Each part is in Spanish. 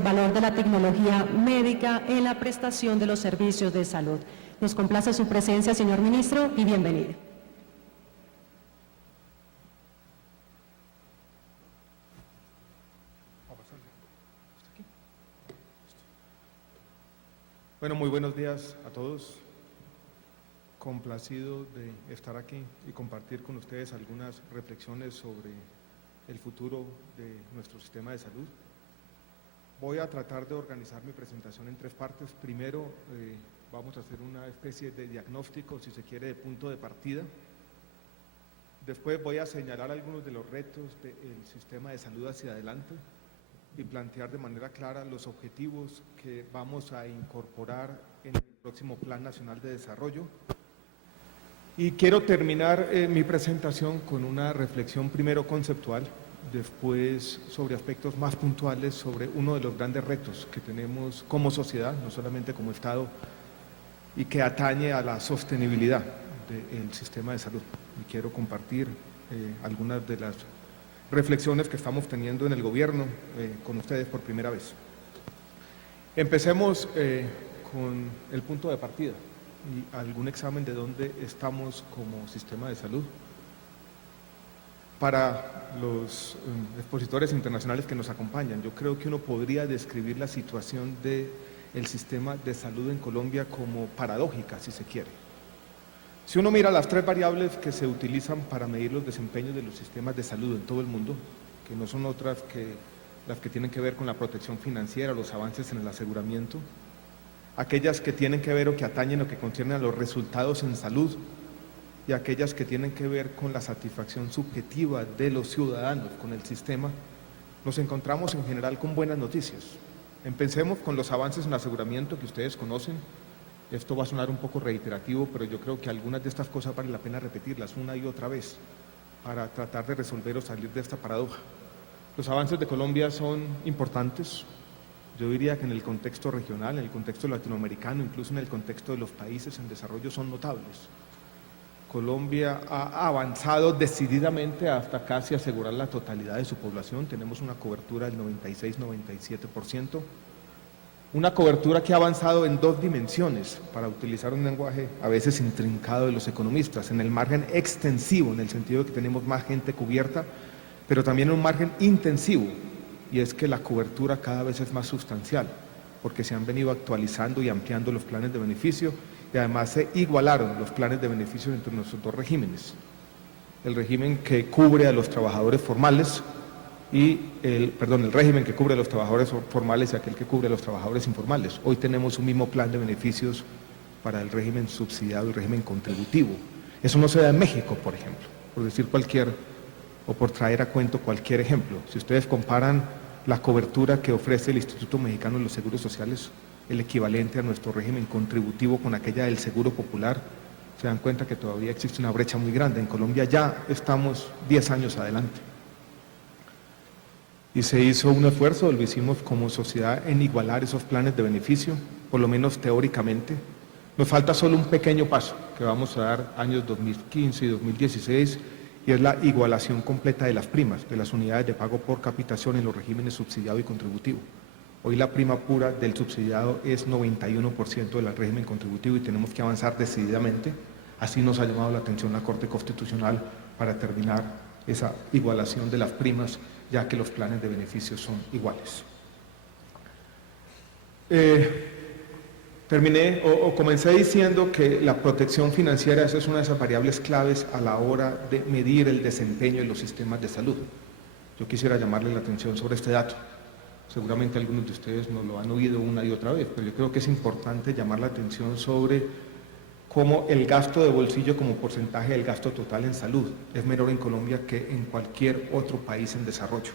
el valor de la tecnología médica en la prestación de los servicios de salud. Nos complace su presencia, señor ministro, y bienvenido. Bueno, muy buenos días a todos. Complacido de estar aquí y compartir con ustedes algunas reflexiones sobre el futuro de nuestro sistema de salud. Voy a tratar de organizar mi presentación en tres partes. Primero, vamos a hacer una especie de diagnóstico, si se quiere, de punto de partida. Después voy a señalar algunos de los retos del sistema de salud hacia adelante y plantear de manera clara los objetivos que vamos a incorporar en el próximo Plan Nacional de Desarrollo. Y quiero terminar mi presentación con una reflexión primero conceptual, después sobre aspectos más puntuales sobre uno de los grandes retos que tenemos como sociedad, no solamente como Estado, y que atañe a la sostenibilidad del sistema de salud. Y quiero compartir algunas de las reflexiones que estamos teniendo en el gobierno con ustedes por primera vez. Empecemos con el punto de partida y algún examen de dónde estamos como sistema de salud. Para los expositores internacionales que nos acompañan, yo creo que uno podría describir la situación del sistema de salud en Colombia como paradójica, si se quiere. Si uno mira las tres variables que se utilizan para medir los desempeños de los sistemas de salud en todo el mundo, que no son otras que las que tienen que ver con la protección financiera, los avances en el aseguramiento, aquellas que tienen que ver o que atañen o que conciernen a los resultados en salud y aquellas que tienen que ver con la satisfacción subjetiva de los ciudadanos con el sistema, nos encontramos en general con buenas noticias. Empecemos con los avances en el aseguramiento que ustedes conocen. Esto va a sonar un poco reiterativo, pero yo creo que algunas de estas cosas vale la pena repetirlas una y otra vez para tratar de resolver o salir de esta paradoja. Los avances de Colombia son importantes. Yo diría que en el contexto regional, en el contexto latinoamericano, incluso en el contexto de los países en desarrollo son notables. Colombia ha avanzado decididamente hasta casi asegurar la totalidad de su población. Tenemos una cobertura del 96-97%. Una cobertura que ha avanzado en dos dimensiones, para utilizar un lenguaje a veces intrincado de los economistas, en el margen extensivo, en el sentido de que tenemos más gente cubierta, pero también en un margen intensivo, y es que la cobertura cada vez es más sustancial, porque se han venido actualizando y ampliando los planes de beneficio, y además se igualaron los planes de beneficio entre nuestros dos regímenes. El régimen que cubre a los trabajadores formales, el régimen que cubre a los trabajadores formales y aquel que cubre a los trabajadores informales. Hoy tenemos un mismo plan de beneficios para el régimen subsidiado y el régimen contributivo. Eso no se da en México, por ejemplo, por decir cualquier, o por traer a cuento cualquier ejemplo. Si ustedes comparan la cobertura que ofrece el Instituto Mexicano de los Seguros Sociales, el equivalente a nuestro régimen contributivo con aquella del Seguro Popular, se dan cuenta que todavía existe una brecha muy grande. En Colombia ya estamos 10 años adelante. Y se hizo un esfuerzo, lo hicimos como sociedad, en igualar esos planes de beneficio, por lo menos teóricamente. Nos falta solo un pequeño paso, que vamos a dar años 2015 y 2016, y es la igualación completa de las primas, de las unidades de pago por capitación en los regímenes subsidiado y contributivo. Hoy la prima pura del subsidiado es 91% del régimen contributivo y tenemos que avanzar decididamente. Así nos ha llamado la atención la Corte Constitucional para terminar esa igualación de las primas, ya que los planes de beneficios son iguales. Comencé diciendo que la protección financiera esa es una de esas variables claves a la hora de medir el desempeño de los sistemas de salud. Yo quisiera llamarle la atención sobre este dato. Seguramente algunos de ustedes nos lo han oído una y otra vez, pero yo creo que es importante llamar la atención sobre cómo el gasto de bolsillo como porcentaje del gasto total en salud es menor en Colombia que en cualquier otro país en desarrollo.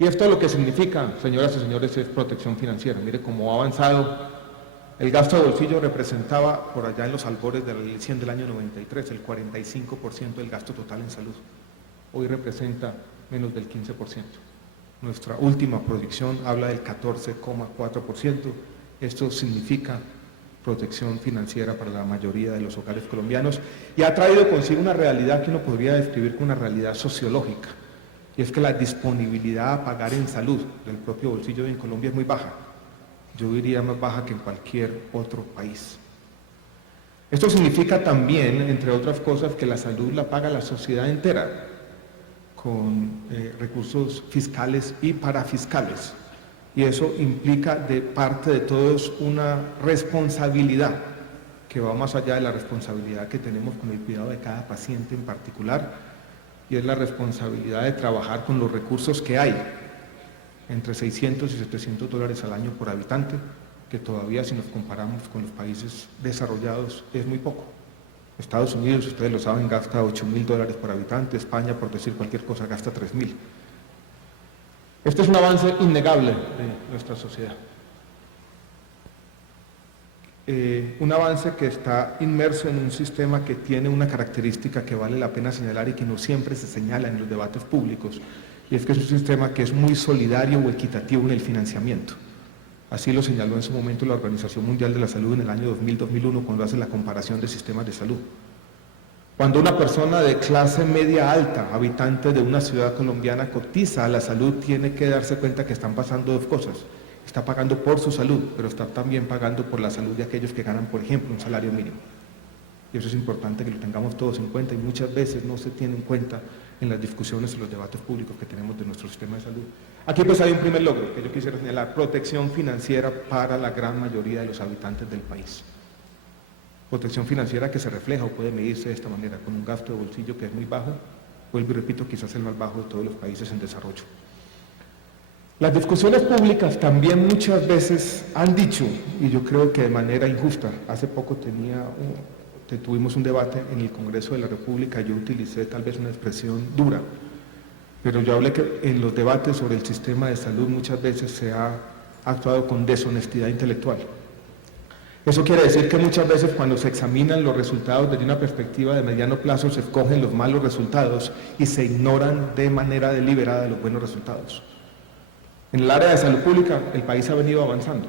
Y esto lo que significa, señoras y señores, es protección financiera. Mire cómo ha avanzado. El gasto de bolsillo representaba, por allá en los albores de la elección del año 93, el 45% del gasto total en salud. Hoy representa menos del 15%. Nuestra última proyección habla del 14,4%. Esto significa protección financiera para la mayoría de los hogares colombianos y ha traído consigo una realidad que uno podría describir como una realidad sociológica. y es que la disponibilidad a pagar en salud del propio bolsillo en Colombia es muy baja. Yo diría más baja que en cualquier otro país. Esto significa también, entre otras cosas, que la salud la paga la sociedad entera, con recursos fiscales y parafiscales. Y eso implica de parte de todos una responsabilidad que va más allá de la responsabilidad que tenemos con el cuidado de cada paciente en particular, y es la responsabilidad de trabajar con los recursos que hay, entre 600 y 700 dólares al año por habitante, que todavía si nos comparamos con los países desarrollados es muy poco. Estados Unidos, ustedes lo saben, gasta 8.000 dólares por habitante, España, por decir cualquier cosa, gasta 3.000. Este es un avance innegable de nuestra sociedad. Un avance que está inmerso en un sistema que tiene una característica que vale la pena señalar y que no siempre se señala en los debates públicos, y es que es un sistema que es muy solidario o equitativo en el financiamiento. Así lo señaló en su momento la Organización Mundial de la Salud en el año 2000-2001 cuando hace la comparación de sistemas de salud. Cuando una persona de clase media alta, habitante de una ciudad colombiana, cotiza a la salud, tiene que darse cuenta que están pasando dos cosas. Está pagando por su salud, pero está también pagando por la salud de aquellos que ganan, por ejemplo, un salario mínimo. Y eso es importante que lo tengamos todos en cuenta y muchas veces no se tiene en cuenta en las discusiones y los debates públicos que tenemos de nuestro sistema de salud. Aquí pues hay un primer logro que yo quisiera señalar: protección financiera para la gran mayoría de los habitantes del país. Protección financiera que se refleja o puede medirse de esta manera, con un gasto de bolsillo que es muy bajo, vuelvo y repito, quizás el más bajo de todos los países en desarrollo. Las discusiones públicas también muchas veces han dicho, y yo creo que de manera injusta, hace poco tuvimos un debate en el Congreso de la República, yo utilicé tal vez una expresión dura, pero yo hablé que en los debates sobre el sistema de salud muchas veces se ha actuado con deshonestidad intelectual. Eso quiere decir que muchas veces cuando se examinan los resultados desde una perspectiva de mediano plazo se escogen los malos resultados y se ignoran de manera deliberada los buenos resultados. En el área de salud pública el país ha venido avanzando.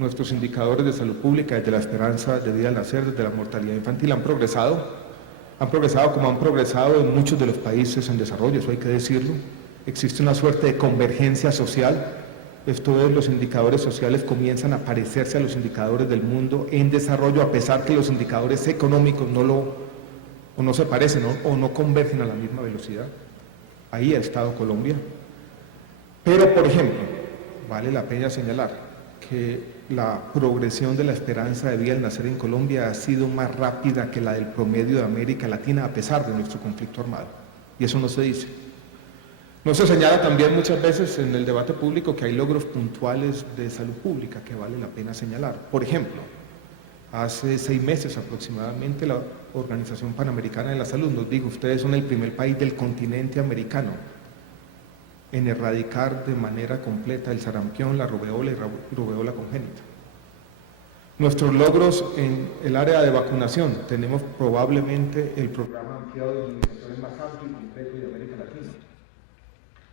Nuestros indicadores de salud pública, desde la esperanza de vida al nacer, desde la mortalidad infantil, han progresado como han progresado en muchos de los países en desarrollo, eso hay que decirlo. Existe una suerte de convergencia social. Esto es, los indicadores sociales comienzan a parecerse a los indicadores del mundo en desarrollo, a pesar que los indicadores económicos no se parecen o no convergen a la misma velocidad. Ahí ha estado Colombia. Pero, por ejemplo, vale la pena señalar que la progresión de la esperanza de vida al nacer en Colombia ha sido más rápida que la del promedio de América Latina, a pesar de nuestro conflicto armado. Y eso no se dice. No se señala también muchas veces en el debate público que hay logros puntuales de salud pública que vale la pena señalar. Por ejemplo, hace 6 meses aproximadamente la Organización Panamericana de la Salud nos dijo: ustedes son el primer país del continente americano en erradicar de manera completa el sarampión, la rubeola y rubeola congénita. Nuestros logros en el área de vacunación: tenemos probablemente el programa ampliado de inmunizaciones más amplio y completo de América Latina.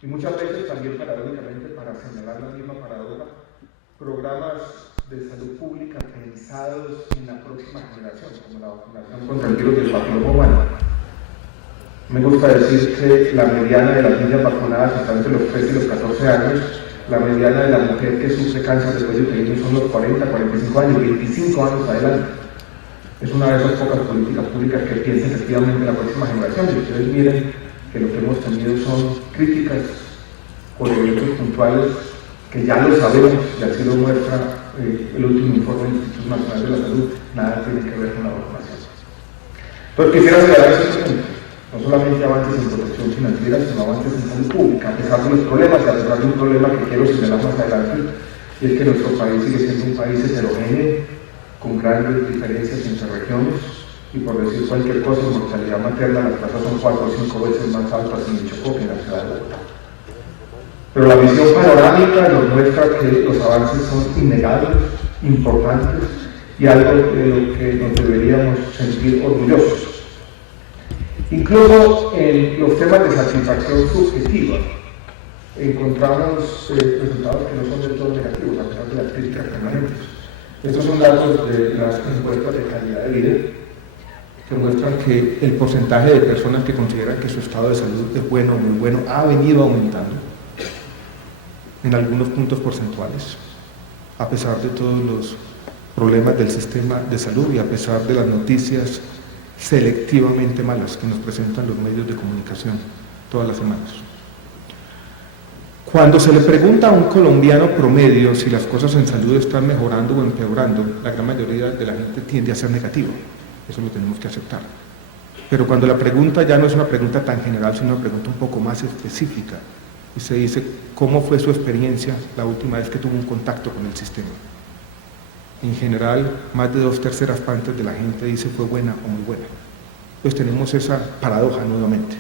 Y muchas veces también, paradójicamente, para señalar la misma paradoja, programas de salud pública pensados en la próxima generación, como la vacunación contra el virus del papiloma humano. Me gusta decir que la mediana de las niñas vacunadas está entre los 13 y los 14 años, la mediana de la mujer que sufre cáncer de cuello uterino son los 40, 45 años, 25 años adelante. Es una de esas pocas políticas públicas que piensa efectivamente en la próxima generación. Y ustedes miren que lo que hemos tenido son críticas por eventos puntuales que ya lo sabemos, y así lo muestra el último informe del Instituto Nacional de la Salud, nada tiene que ver con la vacunación. Entonces quisiera señalar estos puntos. No solamente avances en protección financiera, sino avances en salud pública, a pesar de los problemas, y a pesar de un problema que quiero señalar más adelante, y es que nuestro país sigue siendo un país heterogéneo, con grandes diferencias entre regiones, y por decir cualquier cosa, en mortalidad materna las tasas son 4 o 5 veces más altas en el Chocó que en la ciudad de Bogotá. Pero la visión panorámica nos muestra que los avances son innegables, importantes, y algo de lo que nos deberíamos sentir orgullosos. Incluso en los temas de satisfacción subjetiva encontramos resultados que no son del todo negativos, a pesar de las críticas permanentes. Estos son datos de las encuestas de calidad de vida que muestran que el porcentaje de personas que consideran que su estado de salud es bueno o muy bueno ha venido aumentando en algunos puntos porcentuales, a pesar de todos los problemas del sistema de salud y a pesar de las noticias selectivamente malas que nos presentan los medios de comunicación todas las semanas. Cuando se le pregunta a un colombiano promedio si las cosas en salud están mejorando o empeorando, la gran mayoría de la gente tiende a ser negativa. Eso lo tenemos que aceptar. Pero cuando la pregunta ya no es una pregunta tan general, sino una pregunta un poco más específica, y se dice, ¿cómo fue su experiencia la última vez que tuvo un contacto con el sistema? En general, más de 2/3 partes de la gente dice fue buena o muy buena. Pues tenemos esa paradoja nuevamente,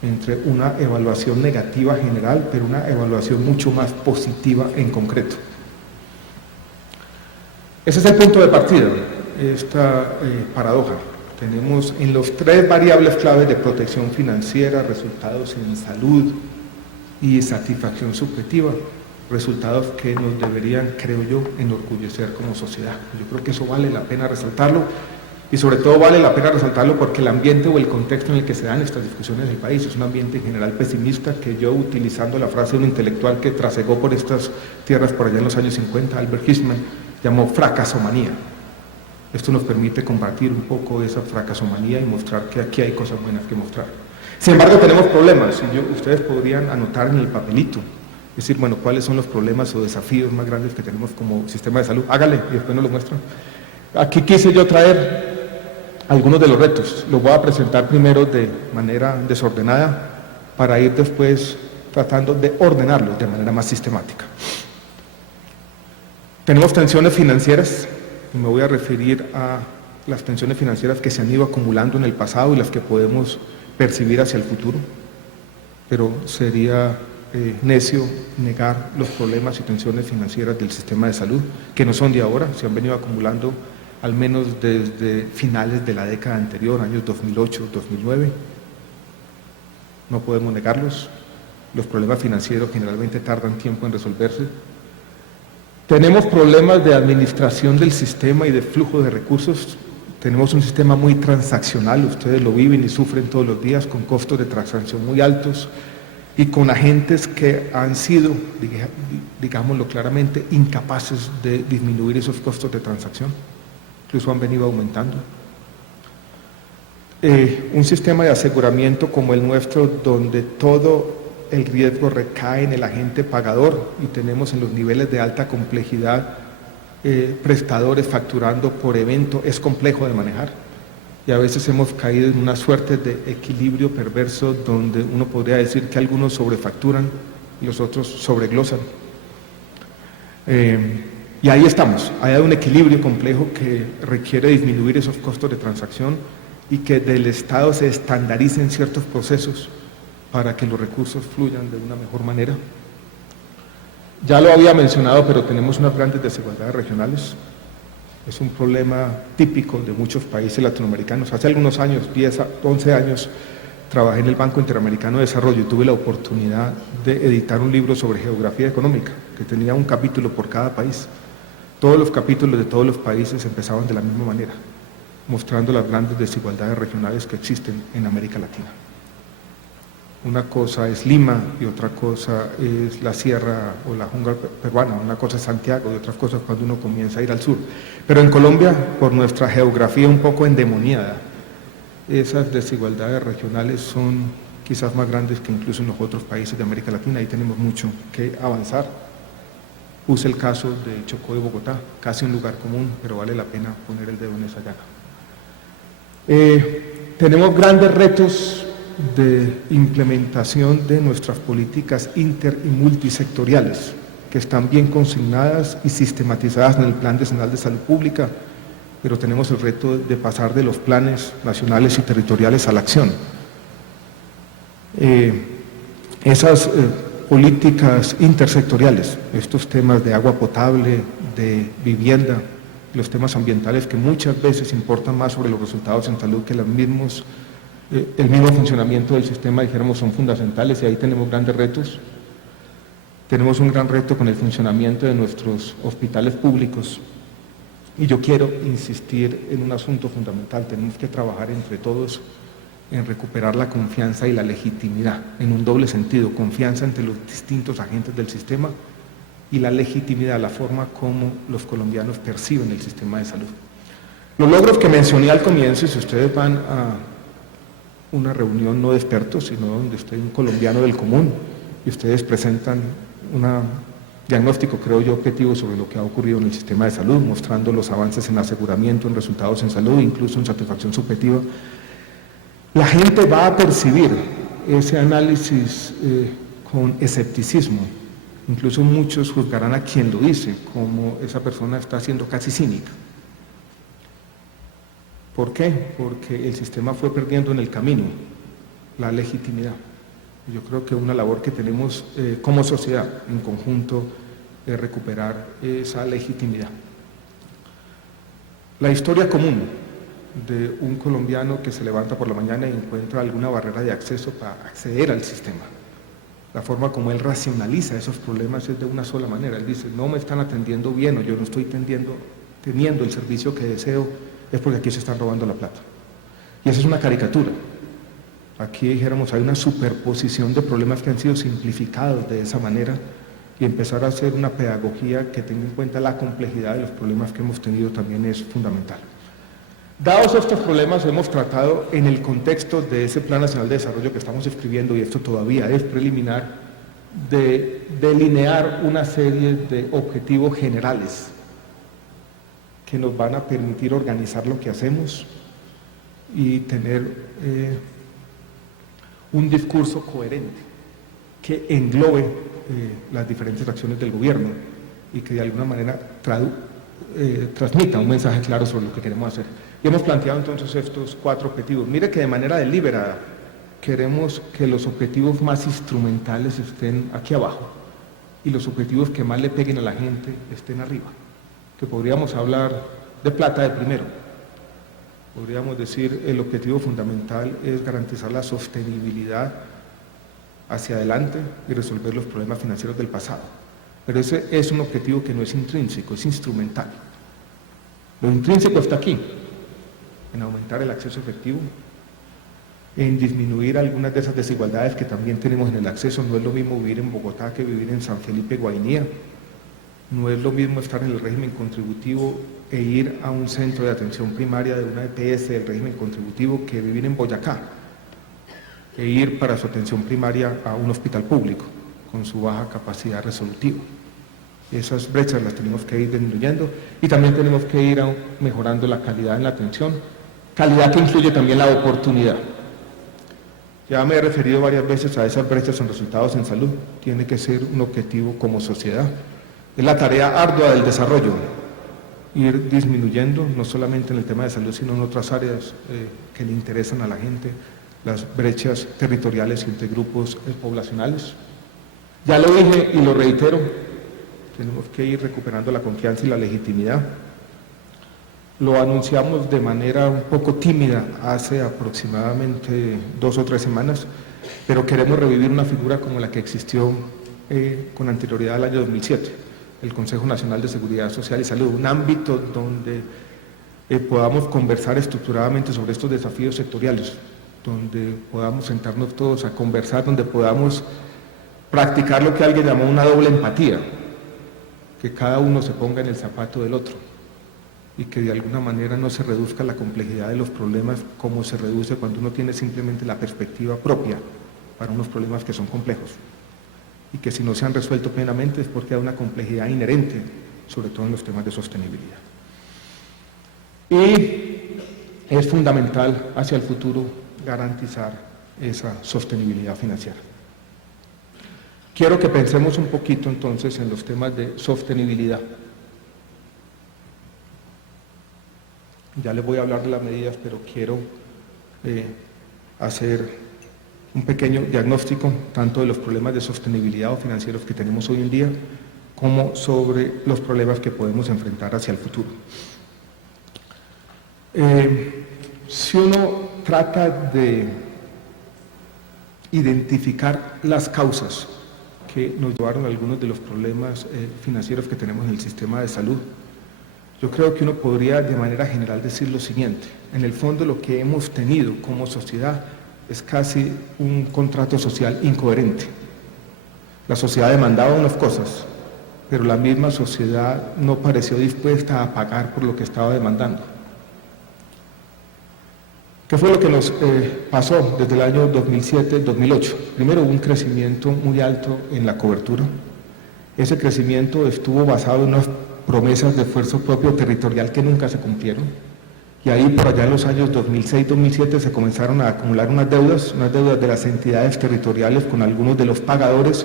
entre una evaluación negativa general, pero una evaluación mucho más positiva en concreto. Ese es el punto de partida, esta paradoja. Tenemos en los 3 variables claves de protección financiera, resultados en salud y satisfacción subjetiva, resultados que nos deberían, creo yo, enorgullecer como sociedad. Yo creo que eso vale la pena resaltarlo, y sobre todo vale la pena resaltarlo porque el ambiente o el contexto en el que se dan estas discusiones en el país es un ambiente en general pesimista, que yo, utilizando la frase de un intelectual que trasegó por estas tierras por allá en los años 50, Albert Hirschman, llamó fracasomanía. Esto nos permite combatir un poco esa fracasomanía y mostrar que aquí hay cosas buenas que mostrar. Sin embargo, tenemos problemas, y ustedes podrían anotar en el papelito, es decir, bueno, cuáles son los problemas o desafíos más grandes que tenemos como sistema de salud. Hágale y después nos lo muestran. Aquí quise yo traer algunos de los retos. Los voy a presentar primero de manera desordenada para ir después tratando de ordenarlos de manera más sistemática. Tenemos tensiones financieras, y me voy a referir a las tensiones financieras que se han ido acumulando en el pasado y las que podemos percibir hacia el futuro, pero sería necio negar los problemas y tensiones financieras del sistema de salud, que no son de ahora, se han venido acumulando al menos desde finales de la década anterior, años 2008, 2009. No podemos negarlos. Los problemas financieros generalmente tardan tiempo en resolverse. Tenemos problemas de administración del sistema y de flujo de recursos. Tenemos un sistema muy transaccional, ustedes lo viven y sufren todos los días, con costos de transacción muy altos y con agentes que han sido, digámoslo claramente, incapaces de disminuir esos costos de transacción. Incluso han venido aumentando. Un sistema de aseguramiento como el nuestro, donde todo el riesgo recae en el agente pagador y tenemos en los niveles de alta complejidad prestadores facturando por evento, es complejo de manejar. Y a veces hemos caído en una suerte de equilibrio perverso donde uno podría decir que algunos sobrefacturan y los otros sobreglosan. Y ahí estamos, hay un equilibrio complejo que requiere disminuir esos costos de transacción y que del Estado se estandaricen ciertos procesos para que los recursos fluyan de una mejor manera. Ya lo había mencionado, pero tenemos unas grandes desigualdades regionales. Es un problema típico de muchos países latinoamericanos. Hace algunos años, 10 a 11 años, trabajé en el Banco Interamericano de Desarrollo y tuve la oportunidad de editar un libro sobre geografía económica, que tenía un capítulo por cada país. Todos los capítulos de todos los países empezaban de la misma manera, mostrando las grandes desigualdades regionales que existen en América Latina. Una cosa es Lima y otra cosa es la sierra o la jungla peruana, una cosa es Santiago y otras cosas cuando uno comienza a ir al sur. Pero en Colombia, por nuestra geografía un poco endemoniada, esas desigualdades regionales son quizás más grandes que incluso en los otros países de América Latina. Ahí tenemos mucho que avanzar. Puse el caso de Chocó de Bogotá, casi un lugar común, pero vale la pena poner el dedo en esa llaga. Tenemos grandes retos de implementación de nuestras políticas inter y multisectoriales, que están bien consignadas y sistematizadas en el Plan Nacional de Salud Pública, pero tenemos el reto de pasar de los planes nacionales y territoriales a la acción. Esas políticas intersectoriales, estos temas de agua potable, de vivienda, los temas ambientales que muchas veces importan más sobre los resultados en salud que el mismo funcionamiento del sistema, dijéramos, son fundamentales y ahí tenemos grandes retos. Tenemos un gran reto con el funcionamiento de nuestros hospitales públicos, Y yo quiero insistir en un asunto fundamental: tenemos que trabajar entre todos en recuperar la confianza y la legitimidad, en un doble sentido: confianza entre los distintos agentes del sistema y la legitimidad, la forma como los colombianos perciben el sistema de salud. Los logros que mencioné al comienzo, si ustedes van a una reunión no de expertos, sino donde esté un colombiano del común y ustedes presentan un diagnóstico, creo yo, objetivo sobre lo que ha ocurrido en el sistema de salud, mostrando los avances en aseguramiento, en resultados en salud, incluso en satisfacción subjetiva, la gente va a percibir ese análisis con escepticismo. Incluso muchos juzgarán a quien lo dice como esa persona está siendo casi cínica. ¿Por qué? Porque el sistema fue perdiendo en el camino la legitimidad. Yo creo que una labor que tenemos como sociedad en conjunto es recuperar esa legitimidad. La historia común de un colombiano que se levanta por la mañana y encuentra alguna barrera de acceso para acceder al sistema, la forma como él racionaliza esos problemas es de una sola manera. Él dice: no me están atendiendo bien, o yo no estoy teniendo el servicio que deseo, es porque aquí se están robando la plata. Y esa es una caricatura. Aquí, dijéramos, hay una superposición de problemas que han sido simplificados de esa manera, y empezar a hacer una pedagogía que tenga en cuenta la complejidad de los problemas que hemos tenido también es fundamental. Dados estos problemas, hemos tratado en el contexto de ese Plan Nacional de Desarrollo que estamos escribiendo, y esto todavía es preliminar, de delinear una serie de objetivos generales que nos van a permitir organizar lo que hacemos y tener un discurso coherente que englobe las diferentes acciones del gobierno y que de alguna manera transmita un mensaje claro sobre lo que queremos hacer. Y hemos planteado entonces estos 4 objetivos. Mire que de manera deliberada queremos que los objetivos más instrumentales estén aquí abajo y los objetivos que más le peguen a la gente estén arriba. Que podríamos hablar de plata de primero. Podríamos decir el objetivo fundamental es garantizar la sostenibilidad hacia adelante y resolver los problemas financieros del pasado. Pero ese es un objetivo que no es intrínseco, es instrumental. Lo intrínseco está aquí, en aumentar el acceso efectivo, en disminuir algunas de esas desigualdades que también tenemos en el acceso. No es lo mismo vivir en Bogotá que vivir en San Felipe, Guainía. No es lo mismo estar en el régimen contributivo e ir a un centro de atención primaria de una EPS del régimen contributivo que vivir en Boyacá, e ir para su atención primaria a un hospital público con su baja capacidad resolutiva. Esas brechas las tenemos que ir disminuyendo y también tenemos que ir mejorando la calidad en la atención, calidad que incluye también la oportunidad. Ya me he referido varias veces a esas brechas en resultados en salud. Tiene que ser un objetivo como sociedad. Es la tarea ardua del desarrollo, ir disminuyendo, no solamente en el tema de salud, sino en otras áreas que le interesan a la gente, las brechas territoriales entre grupos poblacionales. Ya lo dije y lo reitero, tenemos que ir recuperando la confianza y la legitimidad. Lo anunciamos de manera un poco tímida hace aproximadamente 2 o 3 semanas, pero queremos revivir una figura como la que existió con anterioridad al año 2007, el Consejo Nacional de Seguridad Social y Salud, un ámbito donde podamos conversar estructuradamente sobre estos desafíos sectoriales, donde podamos sentarnos todos a conversar, donde podamos practicar lo que alguien llamó una doble empatía, que cada uno se ponga en el zapato del otro y que de alguna manera no se reduzca la complejidad de los problemas como se reduce cuando uno tiene simplemente la perspectiva propia para unos problemas que son complejos y que si no se han resuelto plenamente es porque hay una complejidad inherente, sobre todo en los temas de sostenibilidad. Y es fundamental hacia el futuro garantizar esa sostenibilidad financiera. Quiero que pensemos un poquito entonces en los temas de sostenibilidad. Ya les voy a hablar de las medidas, pero quiero hacer un pequeño diagnóstico tanto de los problemas de sostenibilidad o financieros que tenemos hoy en día, como sobre los problemas que podemos enfrentar hacia el futuro. Si uno trata de identificar las causas que nos llevaron a algunos de los problemas financieros que tenemos en el sistema de salud, yo creo que uno podría de manera general decir lo siguiente: en el fondo lo que hemos tenido como sociedad es casi un contrato social incoherente. La sociedad demandaba unas cosas, pero la misma sociedad no pareció dispuesta a pagar por lo que estaba demandando. ¿Qué fue lo que nos pasó desde el año 2007-2008? Primero, hubo un crecimiento muy alto en la cobertura. Ese crecimiento estuvo basado en unas promesas de esfuerzo propio territorial que nunca se cumplieron. Y ahí, por allá en los años 2006-2007, se comenzaron a acumular unas deudas de las entidades territoriales con algunos de los pagadores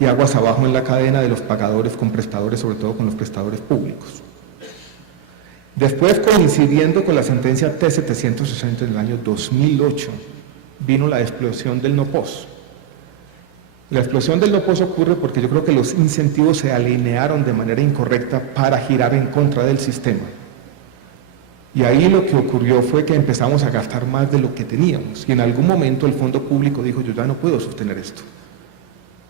y aguas abajo en la cadena de los pagadores con prestadores, sobre todo con los prestadores públicos. Después, coincidiendo con la sentencia T-760 en el año 2008, vino la explosión del no-pos. La explosión del no-pos ocurre porque yo creo que los incentivos se alinearon de manera incorrecta para girar en contra del sistema. Y ahí lo que ocurrió fue que empezamos a gastar más de lo que teníamos. Y en algún momento el fondo público dijo: yo ya no puedo sostener esto.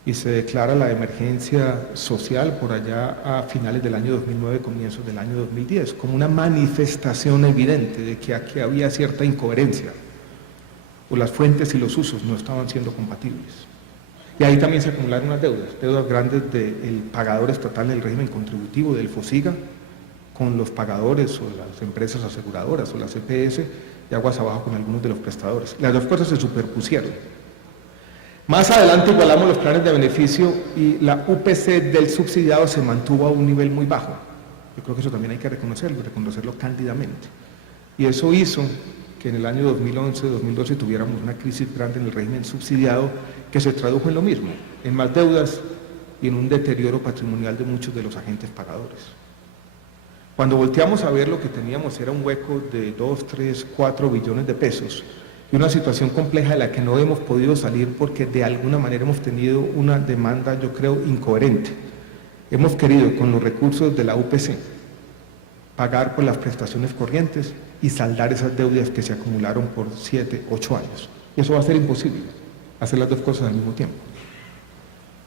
Y se declara la emergencia social por allá a finales del año 2009, comienzos del año 2010, como una manifestación evidente de que aquí había cierta incoherencia, o las fuentes y los usos no estaban siendo compatibles. Y ahí también se acumularon unas deudas grandes del pagador estatal del régimen contributivo, del FOSIGA, con los pagadores o las empresas aseguradoras o las EPS, y aguas abajo con algunos de los prestadores. Las dos cosas se superpusieron. Más adelante igualamos los planes de beneficio y la UPC del subsidiado se mantuvo a un nivel muy bajo. Yo creo que eso también hay que reconocerlo cándidamente. Y eso hizo que en el año 2011-2012 tuviéramos una crisis grande en el régimen subsidiado que se tradujo en lo mismo, en más deudas y en un deterioro patrimonial de muchos de los agentes pagadores. Cuando volteamos a ver, lo que teníamos era un hueco de 2, 3, 4 billones de pesos y una situación compleja de la que no hemos podido salir porque de alguna manera hemos tenido una demanda, yo creo, incoherente. Hemos querido, con los recursos de la UPC, pagar por las prestaciones corrientes y saldar esas deudas que se acumularon por 7, 8 años. Y eso va a ser imposible, hacer las dos cosas al mismo tiempo.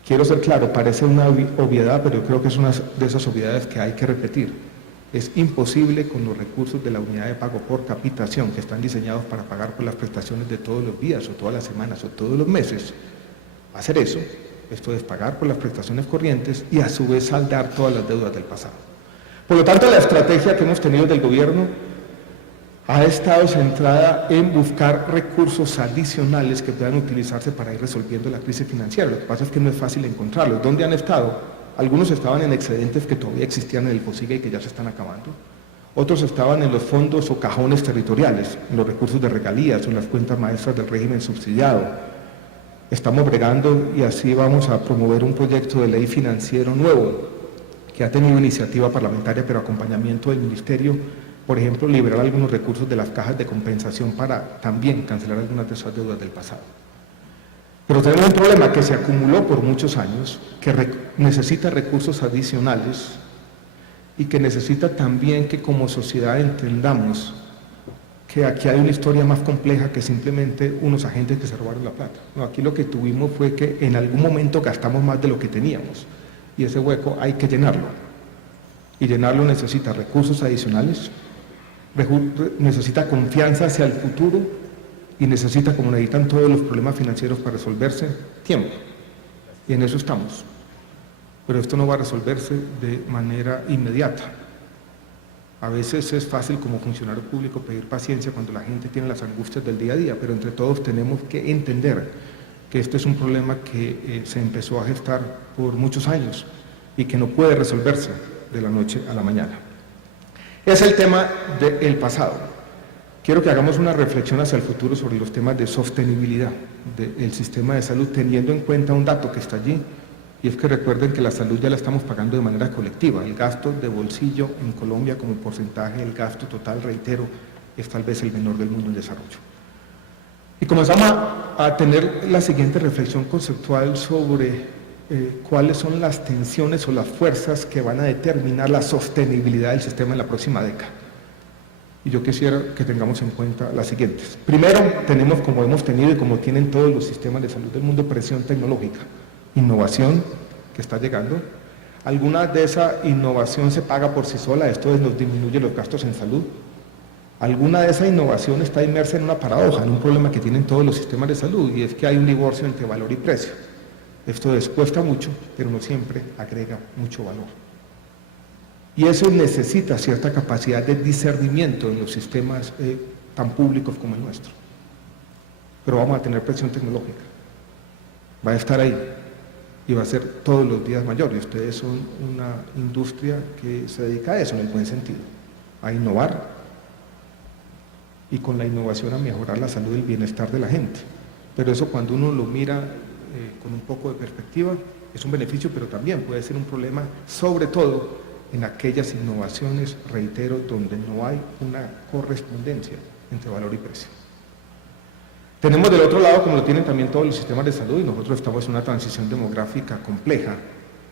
Quiero ser claro, parece una obviedad, pero yo creo que es una de esas obviedades que hay que repetir. Es imposible con los recursos de la unidad de pago por capitación, que están diseñados para pagar por las prestaciones de todos los días, o todas las semanas, o todos los meses, hacer eso. Esto es pagar por las prestaciones corrientes y a su vez saldar todas las deudas del pasado. Por lo tanto, la estrategia que hemos tenido del gobierno ha estado centrada en buscar recursos adicionales que puedan utilizarse para ir resolviendo la crisis financiera. Lo que pasa es que no es fácil encontrarlos. ¿Dónde han estado? Algunos estaban en excedentes que todavía existían en el FOSIGA y que ya se están acabando. Otros estaban en los fondos o cajones territoriales, en los recursos de regalías o en las cuentas maestras del régimen subsidiado. Estamos bregando y así vamos a promover un proyecto de ley financiero nuevo que ha tenido iniciativa parlamentaria pero acompañamiento del Ministerio, por ejemplo, liberar algunos recursos de las cajas de compensación para también cancelar algunas de esas deudas del pasado. Pero tenemos un problema que se acumuló por muchos años, que necesita recursos adicionales y que necesita también que como sociedad entendamos que aquí hay una historia más compleja que simplemente unos agentes que se robaron la plata. No, aquí lo que tuvimos fue que en algún momento gastamos más de lo que teníamos y ese hueco hay que llenarlo. Y llenarlo necesita recursos adicionales, necesita confianza hacia el futuro y necesita, como necesitan todos los problemas financieros para resolverse, tiempo. Y en eso estamos. Pero esto no va a resolverse de manera inmediata. A veces es fácil como funcionario público pedir paciencia cuando la gente tiene las angustias del día a día, pero entre todos tenemos que entender que este es un problema que se empezó a gestar por muchos años y que no puede resolverse de la noche a la mañana. Es el tema del pasado. Quiero que hagamos una reflexión hacia el futuro sobre los temas de sostenibilidad del sistema de salud, teniendo en cuenta un dato que está allí, y es que recuerden que la salud ya la estamos pagando de manera colectiva. El gasto de bolsillo en Colombia como porcentaje del gasto total, reitero, es tal vez el menor del mundo en desarrollo. Y comenzamos a tener la siguiente reflexión conceptual sobre cuáles son las tensiones o las fuerzas que van a determinar la sostenibilidad del sistema en la próxima década. Y yo quisiera que tengamos en cuenta las siguientes. Primero, tenemos, como hemos tenido y como tienen todos los sistemas de salud del mundo, presión tecnológica, innovación que está llegando, ¿Alguna de esa innovación se paga por sí sola? Esto nos disminuye los gastos en salud. ¿Alguna de esa innovación está inmersa en una paradoja, en un problema que tienen todos los sistemas de salud? Y es que hay un divorcio entre valor y precio. Esto cuesta mucho, pero no siempre agrega mucho valor. Y eso necesita cierta capacidad de discernimiento en los sistemas tan públicos como el nuestro. Pero vamos a tener presión tecnológica. Va a estar ahí y va a ser todos los días mayor. Y ustedes son una industria que se dedica a eso en el buen sentido, a innovar y con la innovación a mejorar la salud y el bienestar de la gente. Pero eso, cuando uno lo mira con un poco de perspectiva, es un beneficio, pero también puede ser un problema, sobre todo en aquellas innovaciones, reitero, donde no hay una correspondencia entre valor y precio. Tenemos del otro lado, como lo tienen también todos los sistemas de salud, y nosotros estamos en una transición demográfica compleja,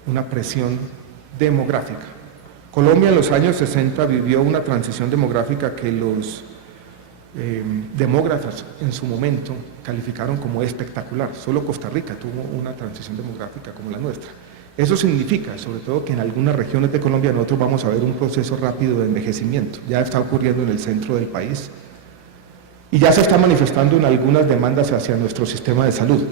una presión demográfica. Colombia en los años 60 vivió una transición demográfica que los demógrafos en su momento calificaron como espectacular. Solo Costa Rica tuvo una transición demográfica como la nuestra. Eso significa, sobre todo, que en algunas regiones de Colombia nosotros vamos a ver un proceso rápido de envejecimiento. Ya está ocurriendo en el centro del país y ya se está manifestando en algunas demandas hacia nuestro sistema de salud.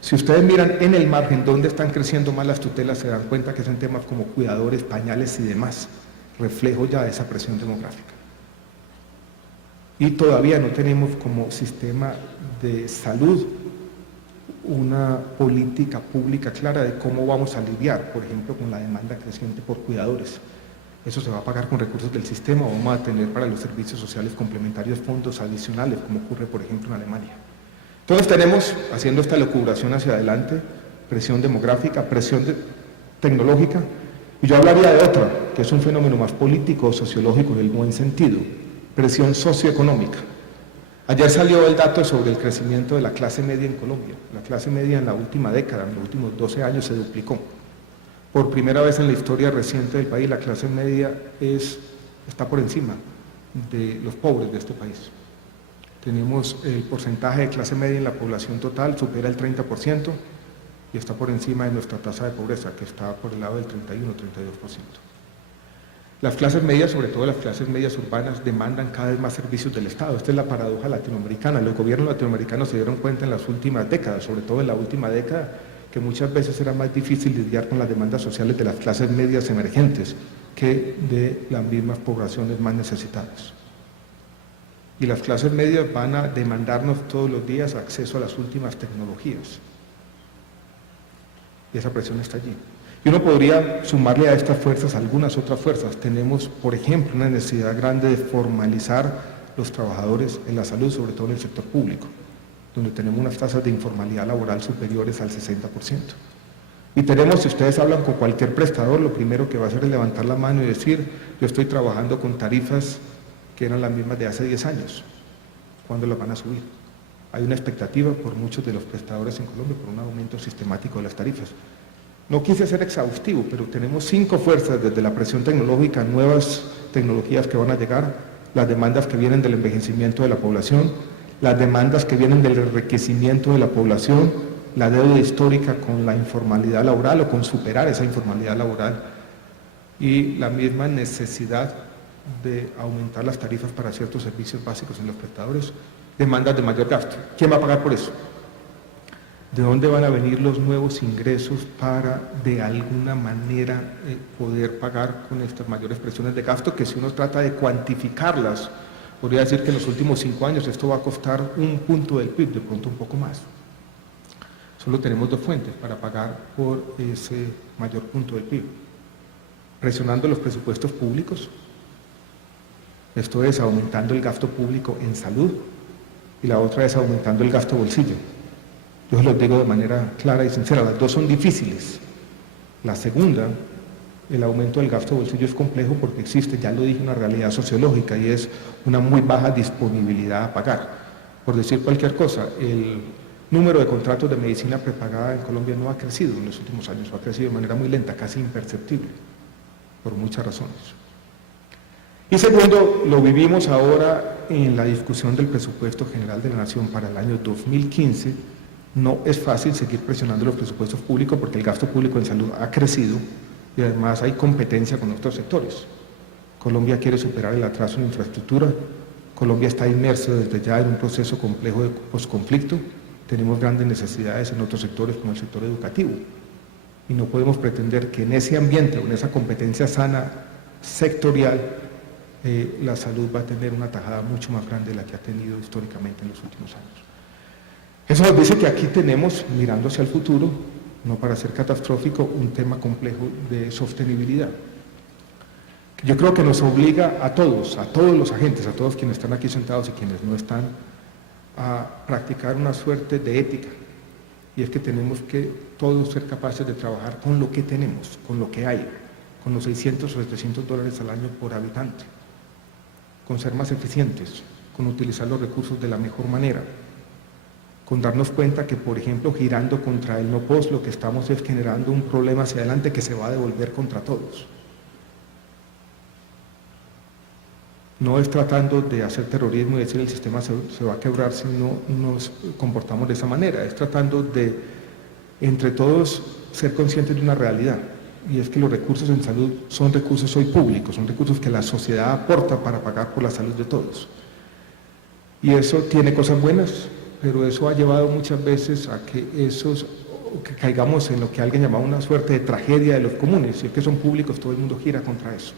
Si ustedes miran en el margen dónde están creciendo más las tutelas, se dan cuenta que son temas como cuidadores, pañales y demás, reflejo ya de esa presión demográfica. Y todavía no tenemos como sistema de salud una política pública clara de cómo vamos a lidiar, por ejemplo, con la demanda creciente por cuidadores. Eso se va a pagar con recursos del sistema, o vamos a tener para los servicios sociales complementarios fondos adicionales, como ocurre, por ejemplo, en Alemania. Entonces tenemos, haciendo esta locuración hacia adelante, presión demográfica, presión tecnológica, y yo hablaría de otra, que es un fenómeno más político o sociológico en el buen sentido, presión socioeconómica. Ayer salió el dato sobre el crecimiento de la clase media en Colombia. La clase media en la última década, en los últimos 12 años, se duplicó. Por primera vez en la historia reciente del país, la clase media está por encima de los pobres de este país. Tenemos el porcentaje de clase media en la población total, supera el 30%, y está por encima de nuestra tasa de pobreza, que está por el lado del 31-32%. Las clases medias, sobre todo las clases medias urbanas, demandan cada vez más servicios del Estado. Esta es la paradoja latinoamericana. Los gobiernos latinoamericanos se dieron cuenta en las últimas décadas, sobre todo en la última década, que muchas veces era más difícil lidiar con las demandas sociales de las clases medias emergentes que de las mismas poblaciones más necesitadas. Y las clases medias van a demandarnos todos los días acceso a las últimas tecnologías. Y esa presión está allí. Y uno podría sumarle a estas fuerzas algunas otras fuerzas. Tenemos, por ejemplo, una necesidad grande de formalizar los trabajadores en la salud, sobre todo en el sector público, donde tenemos unas tasas de informalidad laboral superiores al 60%. Y tenemos, si ustedes hablan con cualquier prestador, lo primero que va a hacer es levantar la mano y decir, yo estoy trabajando con tarifas que eran las mismas de hace 10 años. ¿Cuándo las van a subir? Hay una expectativa por muchos de los prestadores en Colombia por un aumento sistemático de las tarifas. No quise ser exhaustivo, pero tenemos 5 fuerzas desde la presión tecnológica, nuevas tecnologías que van a llegar, las demandas que vienen del envejecimiento de la población, las demandas que vienen del enriquecimiento de la población, la deuda histórica con la informalidad laboral o con superar esa informalidad laboral y la misma necesidad de aumentar las tarifas para ciertos servicios básicos en los prestadores, demandas de mayor gasto. ¿Quién va a pagar por eso? ¿De dónde van a venir los nuevos ingresos para, de alguna manera, poder pagar con estas mayores presiones de gasto? Que si uno trata de cuantificarlas, podría decir que en los últimos 5 años esto va a costar 1 punto del PIB, de pronto un poco más. Solo tenemos 2 fuentes para pagar por ese mayor punto del PIB. Presionando los presupuestos públicos, esto es aumentando el gasto público en salud, y la otra es aumentando el gasto bolsillo. Yo se los digo de manera clara y sincera, las dos son difíciles. La segunda, el aumento del gasto bolsillo es complejo porque existe, ya lo dije, una realidad sociológica y es una muy baja disponibilidad a pagar. Por decir cualquier cosa, el número de contratos de medicina prepagada en Colombia no ha crecido en los últimos años, ha crecido de manera muy lenta, casi imperceptible, por muchas razones. Y segundo, lo vivimos ahora en la discusión del presupuesto general de la Nación para el año 2015, no es fácil seguir presionando los presupuestos públicos porque el gasto público en salud ha crecido y además hay competencia con otros sectores. Colombia quiere superar el atraso en infraestructura, Colombia está inmerso desde ya en un proceso complejo de posconflicto, tenemos grandes necesidades en otros sectores como el sector educativo, y no podemos pretender que en ese ambiente o en esa competencia sana sectorial la salud va a tener una tajada mucho más grande de la que ha tenido históricamente en los últimos años. Eso nos dice que aquí tenemos, mirando hacia el futuro, no para ser catastrófico, un tema complejo de sostenibilidad. Yo creo que nos obliga a todos los agentes, a todos quienes están aquí sentados y quienes no están, a practicar una suerte de ética. Y es que tenemos que todos ser capaces de trabajar con lo que tenemos, con lo que hay, con los 600 o 700 dólares al año por habitante, con ser más eficientes, con utilizar los recursos de la mejor manera, con darnos cuenta que, por ejemplo, girando contra el no post, lo que estamos es generando un problema hacia adelante que se va a devolver contra todos. No es tratando de hacer terrorismo y decir el sistema se va a quebrar si no nos comportamos de esa manera, es tratando de, entre todos, ser conscientes de una realidad, y es que los recursos en salud son recursos hoy públicos, son recursos que la sociedad aporta para pagar por la salud de todos. Y eso tiene cosas buenas, pero eso ha llevado muchas veces a que caigamos en lo que alguien llamaba una suerte de tragedia de los comunes, y es que son públicos, todo el mundo gira contra eso.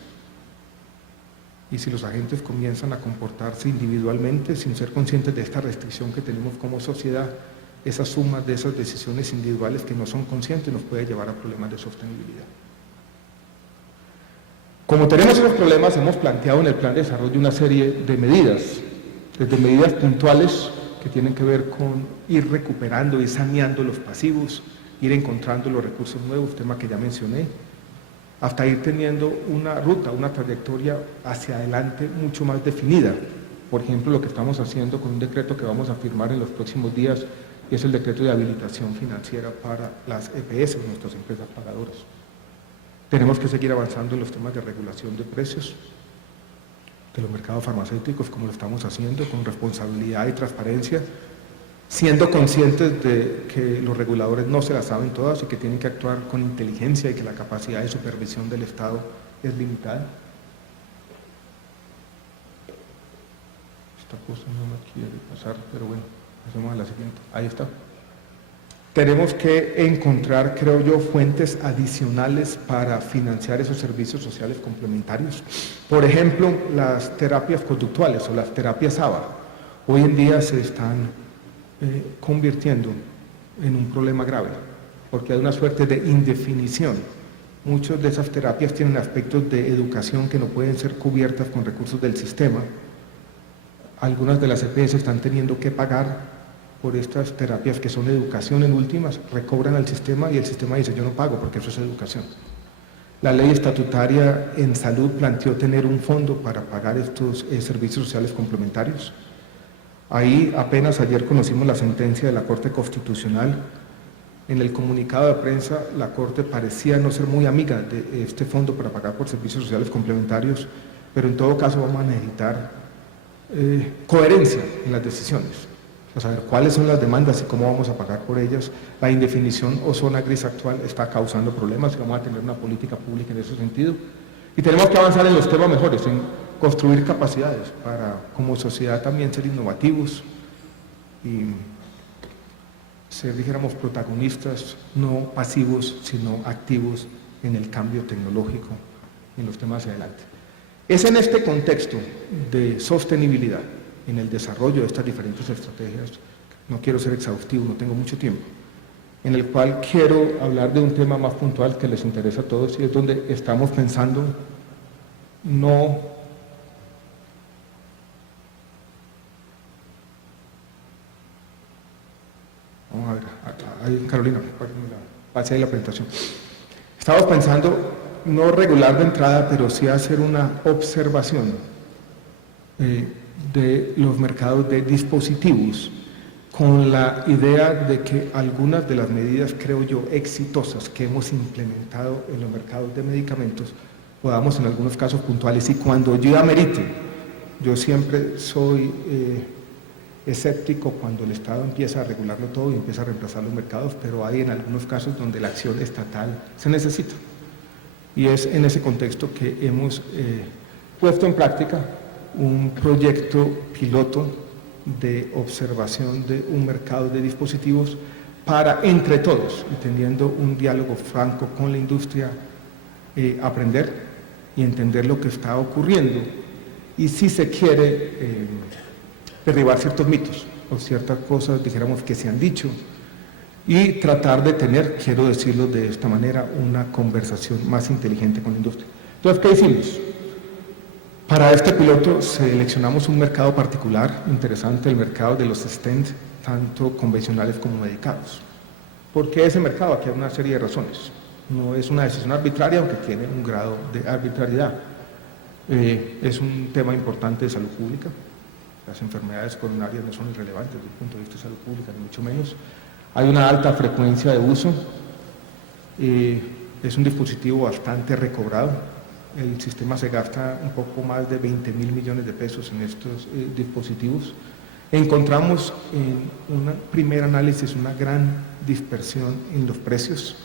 Y si los agentes comienzan a comportarse individualmente sin ser conscientes de esta restricción que tenemos como sociedad, esa suma de esas decisiones individuales que no son conscientes nos puede llevar a problemas de sostenibilidad. Como tenemos esos problemas, hemos planteado en el plan de desarrollo una serie de medidas, desde medidas puntuales que tienen que ver con ir recuperando y saneando los pasivos, ir encontrando los recursos nuevos, tema que ya mencioné, hasta ir teniendo una ruta, una trayectoria hacia adelante mucho más definida. Por ejemplo, lo que estamos haciendo con un decreto que vamos a firmar en los próximos días, y es el decreto de habilitación financiera para las EPS, nuestras empresas pagadoras. Tenemos que seguir avanzando en los temas de regulación de precios de los mercados farmacéuticos, como lo estamos haciendo, con responsabilidad y transparencia, siendo conscientes de que los reguladores no se las saben todas y que tienen que actuar con inteligencia y que la capacidad de supervisión del Estado es limitada. Esta cosa no me quiere pasar, pero bueno, pasemos a la siguiente. Ahí está. Tenemos que encontrar, creo yo, fuentes adicionales para financiar esos servicios sociales complementarios. Por ejemplo, las terapias conductuales o las terapias ABA. Hoy en día se están convirtiendo en un problema grave, porque hay una suerte de indefinición. Muchas de esas terapias tienen aspectos de educación que no pueden ser cubiertas con recursos del sistema. Algunas de las EPS están teniendo que pagar por estas terapias que son educación en últimas, recobran al sistema y el sistema dice yo no pago porque eso es educación. La ley estatutaria en salud planteó tener un fondo para pagar estos servicios sociales complementarios. Ahí apenas ayer conocimos la sentencia de la Corte Constitucional. En el comunicado de prensa la Corte parecía no ser muy amiga de este fondo para pagar por servicios sociales complementarios, pero en todo caso vamos a necesitar coherencia en las decisiones, a saber cuáles son las demandas y cómo vamos a pagar por ellas. La indefinición o zona gris actual está causando problemas y vamos a tener una política pública en ese sentido. Y tenemos que avanzar en los temas mejores, en construir capacidades para, como sociedad, también ser innovativos y ser, dijéramos, protagonistas, no pasivos, sino activos en el cambio tecnológico, en los temas hacia adelante. Es en este contexto de sostenibilidad, en el desarrollo de estas diferentes estrategias, no quiero ser exhaustivo, no tengo mucho tiempo, en el cual quiero hablar de un tema más puntual que les interesa a todos y es donde estamos pensando no vamos a ver, ahí Carolina, pase ahí la presentación. Estamos pensando no regular de entrada, pero sí hacer una observación de los mercados de dispositivos, con la idea de que algunas de las medidas, creo yo, exitosas que hemos implementado en los mercados de medicamentos, podamos en algunos casos puntuales, y cuando yo amerite, yo siempre soy escéptico cuando el Estado empieza a regularlo todo y empieza a reemplazar los mercados, pero hay en algunos casos donde la acción estatal se necesita. Y es en ese contexto que hemos puesto en práctica un proyecto piloto de observación de un mercado de dispositivos para, entre todos, y teniendo un diálogo franco con la industria, aprender y entender lo que está ocurriendo y, si se quiere, derribar ciertos mitos o ciertas cosas, dijéramos, que se han dicho, y tratar de tener, quiero decirlo de esta manera, una conversación más inteligente con la industria. Entonces, ¿qué hicimos? Para este piloto seleccionamos un mercado particular, interesante, el mercado de los stents, tanto convencionales como medicados. ¿Por qué ese mercado? Aquí hay una serie de razones. No es una decisión arbitraria, aunque tiene un grado de arbitrariedad. Es un tema importante de salud pública. Las enfermedades coronarias no son irrelevantes desde el punto de vista de salud pública, ni mucho menos. Hay una alta frecuencia de uso. Es un dispositivo bastante recobrado. El sistema se gasta un poco más de 20.000 millones de pesos en estos dispositivos. Encontramos en un primer análisis una gran dispersión en los precios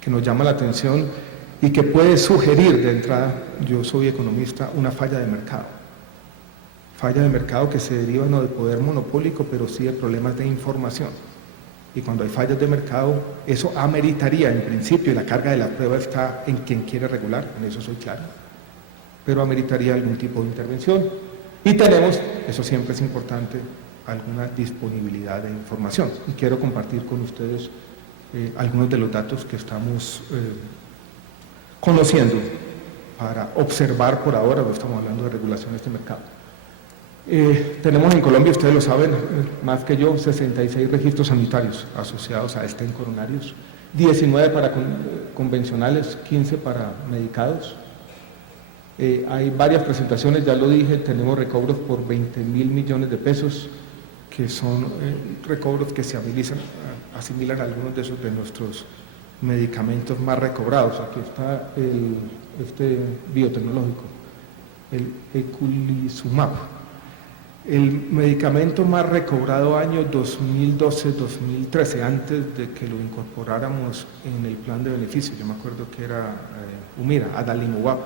que nos llama la atención y que puede sugerir de entrada, yo soy economista, una falla de mercado. Falla de mercado que se deriva no del poder monopólico, pero sí de problemas de información. Y cuando hay fallas de mercado, eso ameritaría en principio, y la carga de la prueba está en quien quiere regular, en eso soy claro, pero ameritaría algún tipo de intervención. Y tenemos, eso siempre es importante, alguna disponibilidad de información. Y quiero compartir con ustedes algunos de los datos que estamos conociendo para observar por ahora, no estamos hablando de regulación de este mercado. Tenemos en Colombia, ustedes lo saben, más que yo, 66 registros sanitarios asociados a stent coronarios, 19 para convencionales, 15 para medicados. Hay varias presentaciones, ya lo dije, tenemos recobros por 20.000 millones de pesos, que son recobros que se asimilan a algunos de esos de nuestros medicamentos más recobrados. Aquí está este biotecnológico, el Eculizumab. El medicamento más recobrado año 2012-2013, antes de que lo incorporáramos en el plan de beneficio. Yo me acuerdo que era Humira, Adalimumab.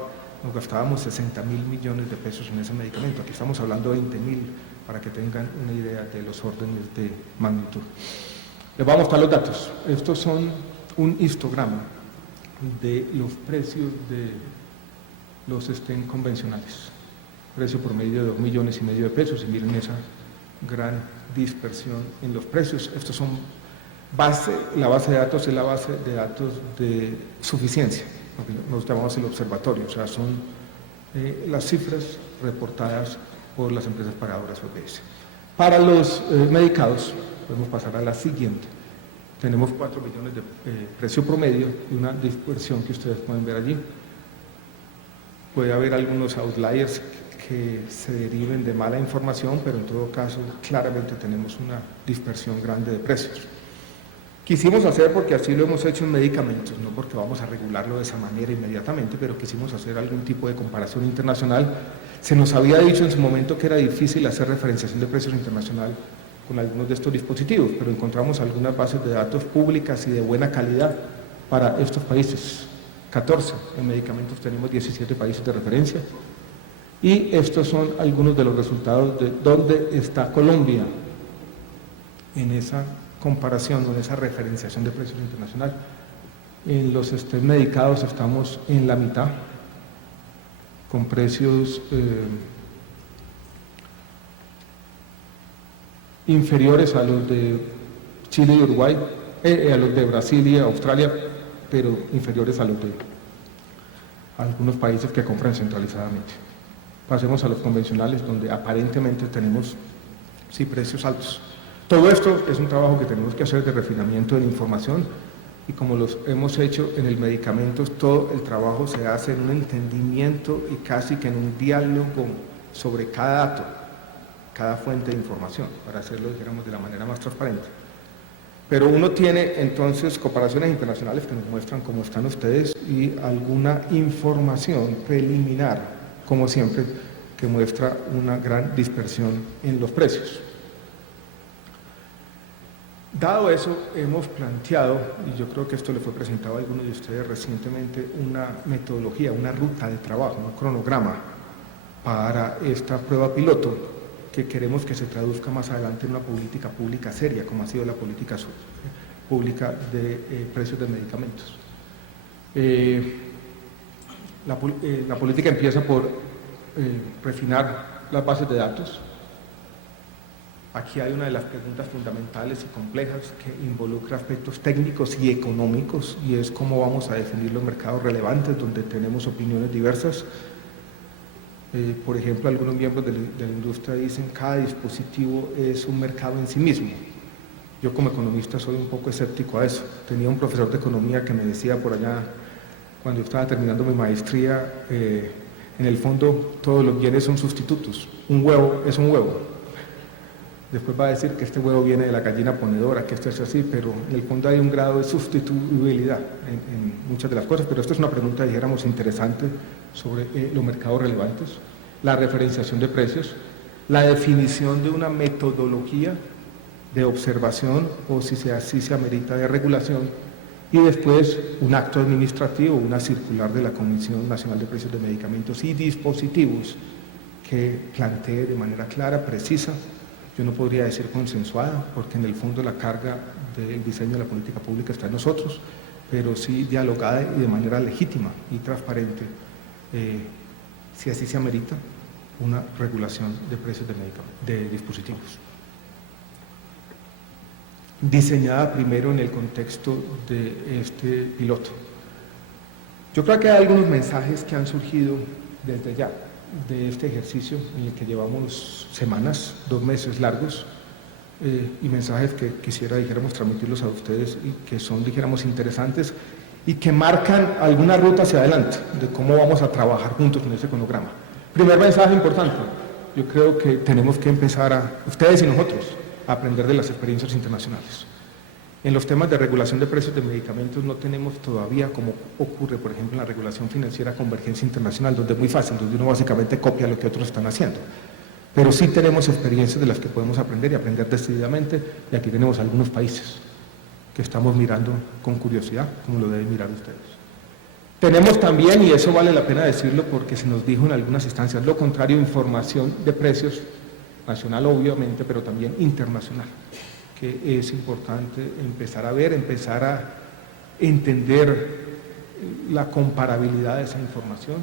Nos gastábamos 60.000 millones de pesos en ese medicamento. Aquí estamos hablando de 20.000, para que tengan una idea de los órdenes de magnitud. Les voy a mostrar los datos. Estos son un histograma de los precios de los stent convencionales. Precio promedio de 2,5 millones de pesos, y miren esa gran dispersión en los precios. Estos son la base de datos es la base de datos de suficiencia, lo que nos llamamos el observatorio, o sea, son las cifras reportadas por las empresas pagadoras OPS. Para los medicados, podemos pasar a la siguiente. Tenemos 4 millones de precio promedio y una dispersión que ustedes pueden ver allí. Puede haber algunos outliers que se deriven de mala información, pero en todo caso claramente tenemos una dispersión grande de precios. Quisimos hacer, porque así lo hemos hecho en medicamentos, no porque vamos a regularlo de esa manera inmediatamente, pero quisimos hacer algún tipo de comparación internacional. Se nos había dicho en su momento que era difícil hacer referenciación de precios internacional con algunos de estos dispositivos, pero encontramos algunas bases de datos públicas y de buena calidad para estos países. 14, en medicamentos tenemos 17 países de referencia. Y estos son algunos de los resultados de dónde está Colombia en esa comparación, en esa referenciación de precios internacional. En los stent medicados estamos en la mitad, con precios inferiores a los de Chile y Uruguay, a los de Brasil y Australia, pero inferiores a los de algunos países que compran centralizadamente. Pasemos a los convencionales, donde aparentemente tenemos sí precios altos. Todo esto es un trabajo que tenemos que hacer de refinamiento de la información, y como los hemos hecho en el medicamento, todo el trabajo se hace en un entendimiento y casi que en un diálogo sobre cada dato, cada fuente de información, para hacerlo, dijéramos, de la manera más transparente. Pero uno tiene entonces comparaciones internacionales que nos muestran cómo están ustedes y alguna información preliminar, como siempre, que muestra una gran dispersión en los precios. Dado eso, hemos planteado, y yo creo que esto le fue presentado a algunos de ustedes recientemente, una metodología, una ruta de trabajo, un cronograma para esta prueba piloto que queremos que se traduzca más adelante en una política pública seria, como ha sido la política pública de precios de medicamentos. La política empieza por refinar las bases de datos. Aquí hay una de las preguntas fundamentales y complejas que involucra aspectos técnicos y económicos, y es cómo vamos a definir los mercados relevantes donde tenemos opiniones diversas. Por ejemplo, algunos miembros de la industria dicen que cada dispositivo es un mercado en sí mismo. Yo como economista soy un poco escéptico a eso. Tenía un profesor de economía que me decía por allá, cuando yo estaba terminando mi maestría, en el fondo todos los bienes son sustitutos. Un huevo es un huevo. Después va a decir que este huevo viene de la gallina ponedora, que esto es así, pero en el fondo hay un grado de sustituibilidad en muchas de las cosas, pero esto es una pregunta, dijéramos, interesante sobre los mercados relevantes, la referenciación de precios, la definición de una metodología de observación o si así se amerita de regulación, y después un acto administrativo, una circular de la Comisión Nacional de Precios de Medicamentos y Dispositivos que plantee de manera clara, precisa. Yo no podría decir consensuada, porque en el fondo la carga del diseño de la política pública está en nosotros, pero sí dialogada y de manera legítima y transparente, si así se amerita, una regulación de precios de dispositivos. Diseñada primero en el contexto de este piloto. Yo creo que hay algunos mensajes que han surgido desde ya de este ejercicio en el que llevamos semanas, 2 meses largos, y mensajes que quisiera, dijéramos, transmitirlos a ustedes y que son, dijéramos, interesantes y que marcan alguna ruta hacia adelante de cómo vamos a trabajar juntos en ese cronograma. Primer mensaje importante, yo creo que tenemos que empezar ustedes y nosotros, a aprender de las experiencias internacionales. En los temas de regulación de precios de medicamentos no tenemos todavía, como ocurre, por ejemplo, en la regulación financiera, convergencia internacional, donde es muy fácil, donde uno básicamente copia lo que otros están haciendo. Pero sí tenemos experiencias de las que podemos aprender y aprender decididamente, y aquí tenemos algunos países que estamos mirando con curiosidad, como lo deben mirar ustedes. Tenemos también, y eso vale la pena decirlo porque se nos dijo en algunas instancias, lo contrario, información de precios, nacional obviamente, pero también internacional, que es importante empezar a ver, empezar a entender la comparabilidad de esa información,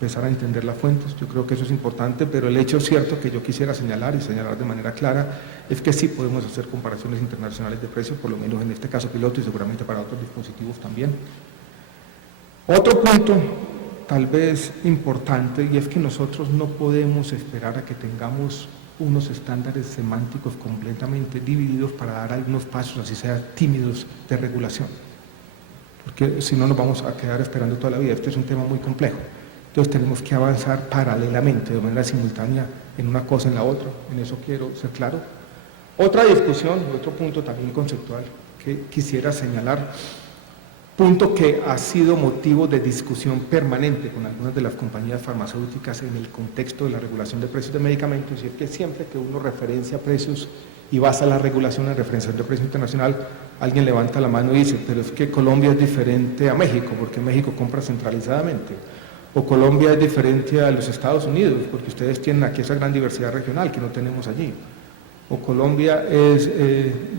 empezar a entender las fuentes. Yo creo que eso es importante, pero el hecho cierto que yo quisiera señalar y señalar de manera clara es que sí podemos hacer comparaciones internacionales de precios, por lo menos en este caso piloto y seguramente para otros dispositivos también. Otro punto tal vez importante, y es que nosotros no podemos esperar a que tengamos unos estándares semánticos completamente divididos para dar algunos pasos, así sea tímidos, de regulación. Porque si no nos vamos a quedar esperando toda la vida. Este es un tema muy complejo. Entonces tenemos que avanzar paralelamente, de manera simultánea, en una cosa, en la otra. En eso quiero ser claro. Otra discusión, otro punto también conceptual que quisiera señalar, punto que ha sido motivo de discusión permanente con algunas de las compañías farmacéuticas en el contexto de la regulación de precios de medicamentos, y es que siempre que uno referencia precios y basa la regulación en referencia de precio internacional, alguien levanta la mano y dice, pero es que Colombia es diferente a México, porque México compra centralizadamente, o Colombia es diferente a los Estados Unidos, porque ustedes tienen aquí esa gran diversidad regional que no tenemos allí, o Colombia es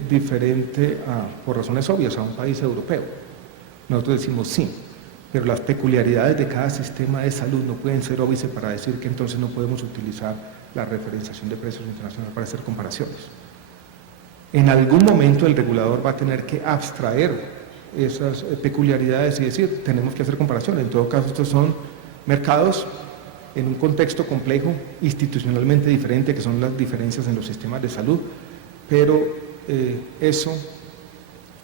diferente, por razones obvias, a un país europeo. Nosotros decimos sí, pero las peculiaridades de cada sistema de salud no pueden ser obvias para decir que entonces no podemos utilizar la referenciación de precios internacionales para hacer comparaciones. En algún momento el regulador va a tener que abstraer esas peculiaridades y decir, tenemos que hacer comparaciones. En todo caso, estos son mercados en un contexto complejo, institucionalmente diferente, que son las diferencias en los sistemas de salud, pero eso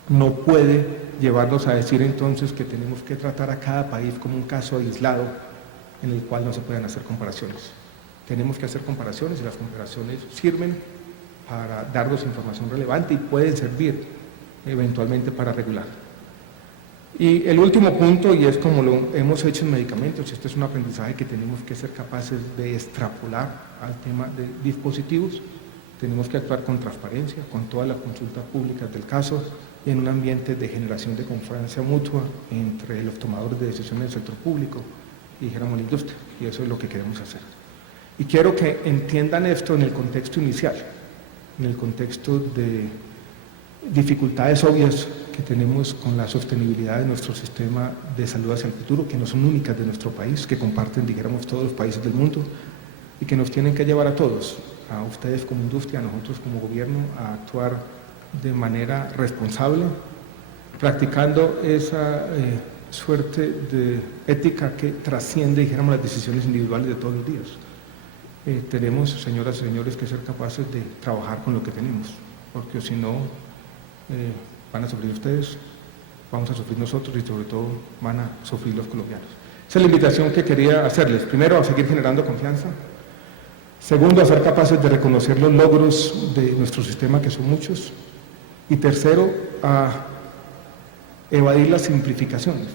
no puede llevarnos a decir entonces que tenemos que tratar a cada país como un caso aislado en el cual no se puedan hacer comparaciones. Tenemos que hacer comparaciones y las comparaciones sirven para darnos información relevante y pueden servir eventualmente para regular. Y el último punto, y es como lo hemos hecho en medicamentos, y este es un aprendizaje que tenemos que ser capaces de extrapolar al tema de dispositivos, Tenemos que actuar con transparencia, con todas las consultas públicas del caso y en un ambiente de generación de confianza mutua entre los tomadores de decisiones del sector público y, dijéramos, la industria, y eso es lo que queremos hacer. Y quiero que entiendan esto en el contexto inicial, en el contexto de dificultades obvias que tenemos con la sostenibilidad de nuestro sistema de salud hacia el futuro, que no son únicas de nuestro país, que comparten, dijéramos, todos los países del mundo y que nos tienen que llevar a todos, a ustedes como industria, a nosotros como gobierno, a actuar de manera responsable, practicando esa suerte de ética que trasciende, dijéramos, las decisiones individuales de todos los días. Tenemos, señoras y señores, que ser capaces de trabajar con lo que tenemos, porque si no, van a sufrir ustedes, vamos a sufrir nosotros y sobre todo van a sufrir los colombianos. Esa es la invitación que quería hacerles. Primero, a seguir generando confianza. Segundo, a ser capaces de reconocer los logros de nuestro sistema, que son muchos. Y tercero, a evadir las simplificaciones,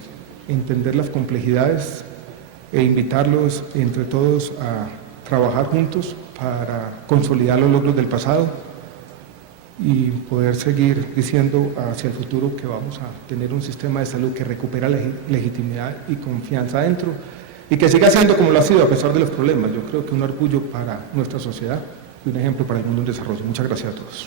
entender las complejidades e invitarlos entre todos a trabajar juntos para consolidar los logros del pasado y poder seguir diciendo hacia el futuro que vamos a tener un sistema de salud que recupera legitimidad y confianza adentro y que siga siendo como lo ha sido a pesar de los problemas. Yo creo que un orgullo para nuestra sociedad y un ejemplo para el mundo en desarrollo. Muchas gracias a todos.